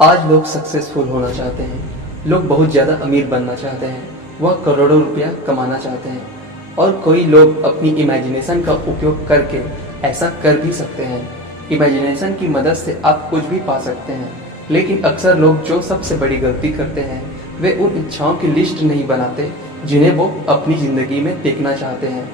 आज लोग सक्सेसफुल होना चाहते हैं, लोग बहुत ज़्यादा अमीर बनना चाहते हैं, वह करोड़ों रुपया कमाना चाहते हैं और कोई लोग अपनी इमेजिनेशन का उपयोग करके ऐसा कर भी सकते हैं। इमेजिनेशन की मदद से आप कुछ भी पा सकते हैं, लेकिन अक्सर लोग जो सबसे बड़ी गलती करते हैं वे उन इच्छाओं की लिस्ट नहीं बनाते जिन्हें वो अपनी ज़िंदगी में देखना चाहते हैं।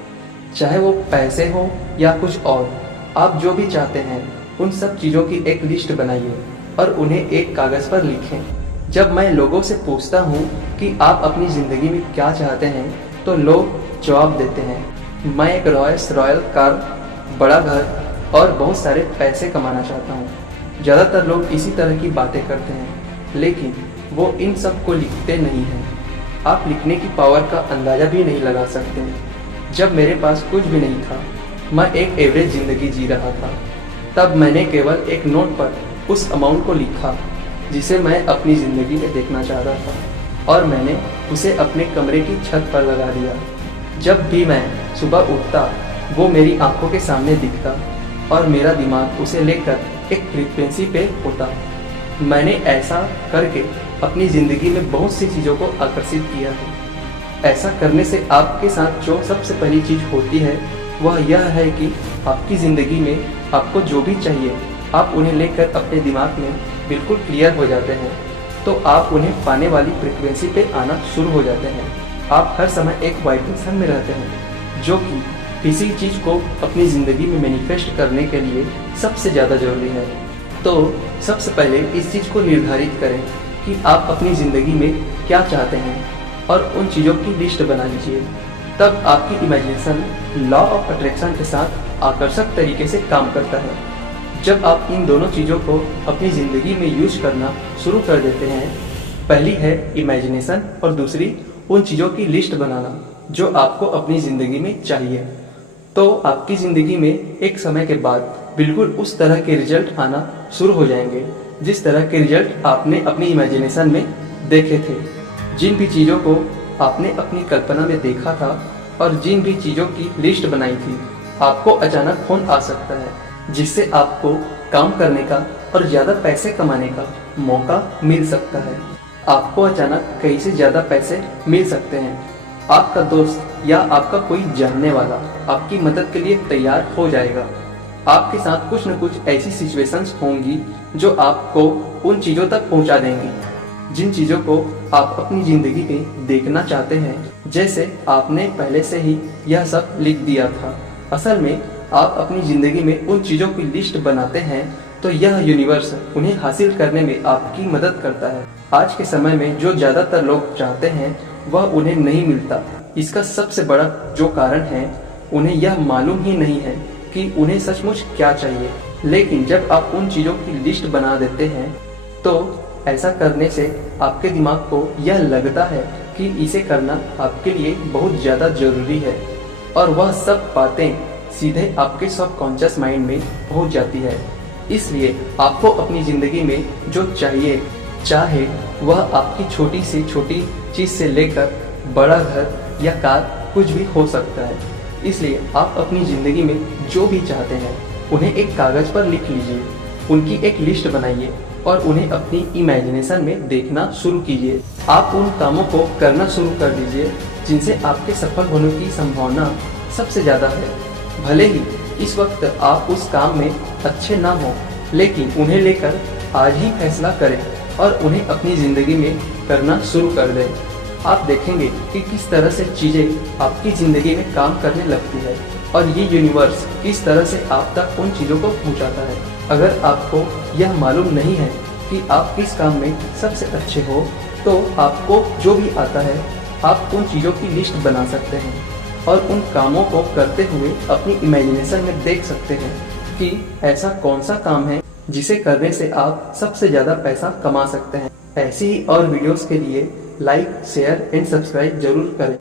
चाहे वो पैसे हो या कुछ और, आप जो भी चाहते हैं उन सब चीज़ों की एक लिस्ट बनाइए और उन्हें एक कागज़ पर लिखें। जब मैं लोगों से पूछता हूँ कि आप अपनी ज़िंदगी में क्या चाहते हैं तो लोग जवाब देते हैं, मैं एक रॉयल्स रॉयल कार, बड़ा घर और बहुत सारे पैसे कमाना चाहता हूँ। ज़्यादातर लोग इसी तरह की बातें करते हैं, लेकिन वो इन सब को लिखते नहीं हैं। आप लिखने की पावर का अंदाज़ा भी नहीं लगा सकते। जब मेरे पास कुछ भी नहीं था, मैं एक एवरेज ज़िंदगी जी रहा था, तब मैंने केवल एक नोट पर उस अमाउंट को लिखा जिसे मैं अपनी ज़िंदगी में देखना चाहता था और मैंने उसे अपने कमरे की छत पर लगा दिया। जब भी मैं सुबह उठता वो मेरी आंखों के सामने दिखता और मेरा दिमाग उसे लेकर एक फ्रीक्वेंसी पे होता। मैंने ऐसा करके अपनी ज़िंदगी में बहुत सी चीज़ों को आकर्षित किया है। ऐसा करने से आपके साथ जो सबसे पहली चीज़ होती है वह यह है कि आपकी ज़िंदगी में आपको जो भी चाहिए आप उन्हें लेकर अपने दिमाग में बिल्कुल क्लियर हो जाते हैं, तो आप उन्हें पाने वाली फ्रिक्वेंसी पे आना शुरू हो जाते हैं। आप हर समय एक वाइब्रेशन में रहते हैं, जो कि किसी चीज़ को अपनी ज़िंदगी में मैनिफेस्ट करने के लिए सबसे ज़्यादा ज़रूरी है। तो सबसे पहले इस चीज़ को निर्धारित करें कि आप अपनी ज़िंदगी में क्या चाहते हैं और उन चीज़ों की लिस्ट बना लीजिए। तब आपकी इमेजिनेशन लॉ ऑफ अट्रैक्शन के साथ आकर्षक तरीके से काम करता है। जब आप इन दोनों चीज़ों को अपनी ज़िंदगी में यूज करना शुरू कर देते हैं, पहली है इमेजिनेशन और दूसरी उन चीज़ों की लिस्ट बनाना जो आपको अपनी ज़िंदगी में चाहिए, तो आपकी ज़िंदगी में एक समय के बाद बिल्कुल उस तरह के रिजल्ट आना शुरू हो जाएंगे जिस तरह के रिजल्ट आपने अपनी इमेजिनेशन में देखे थे। जिन भी चीज़ों को आपने अपनी कल्पना में देखा था और जिन भी चीज़ों की लिस्ट बनाई थी, आपको अचानक फोन आ सकता है जिससे आपको काम करने का और ज़्यादा पैसे कमाने का मौका मिल सकता है। आपको अचानक कहीं से ज़्यादा पैसे मिल सकते हैं। आपका दोस्त या आपका कोई जानने वाला आपकी मदद के लिए तैयार हो जाएगा। आपके साथ कुछ न कुछ ऐसी सिचुएशंस होंगी जो आपको उन चीज़ों तक पहुंचा देंगी जिन चीज़ों को आप अपनी ज़िंदगी में देखना चाहते हैं। जैसे आपने पहले से ही यह सब लिख दिया था। असल में आप अपनी ज़िंदगी में उन चीज़ों की लिस्ट बनाते हैं तो यह यूनिवर्स उन्हें हासिल करने में आपकी मदद करता है। आज के समय में जो ज़्यादातर लोग चाहते हैं वह उन्हें नहीं मिलता। इसका सबसे बड़ा जो कारण है, उन्हें यह मालूम ही नहीं है कि उन्हें सचमुच क्या चाहिए। लेकिन जब आप उन चीज़ों की लिस्ट बना देते हैं तो ऐसा करने से आपके दिमाग को यह लगता है कि इसे करना आपके लिए बहुत ज़्यादा ज़रूरी है और वह सब बातें सीधे आपके सबकॉन्शियस माइंड में पहुंच जाती है। इसलिए आपको अपनी ज़िंदगी में जो चाहिए, चाहे वह आपकी छोटी से छोटी चीज़ से लेकर बड़ा घर या कार कुछ भी हो सकता है। इसलिए आप अपनी ज़िंदगी में जो भी चाहते हैं उन्हें एक कागज़ पर लिख लीजिए, उनकी एक लिस्ट बनाइए और उन्हें अपनी इमेजिनेशन में देखना शुरू कीजिए। आप उन कामों को करना शुरू कर दीजिए जिनसे आपके सफल होने की संभावना सबसे ज़्यादा है। भले ही इस वक्त आप उस काम में अच्छे ना हो, लेकिन उन्हें लेकर आज ही फैसला करें और उन्हें अपनी ज़िंदगी में करना शुरू कर दें। आप देखेंगे कि किस तरह से चीज़ें आपकी ज़िंदगी में काम करने लगती है और ये यूनिवर्स किस तरह से आप तक उन चीज़ों को पहुंचाता है। अगर आपको यह मालूम नहीं है कि आप किस काम में सबसे अच्छे हो, तो आपको जो भी आता है आप उन चीज़ों की लिस्ट बना सकते हैं और उन कामों को करते हुए अपनी इमेजिनेशन में देख सकते हैं कि ऐसा कौन सा काम है जिसे करने से आप सबसे ज़्यादा पैसा कमा सकते हैं। ऐसी ही और वीडियोस के लिए लाइक, शेयर एंड सब्सक्राइब जरूर करें।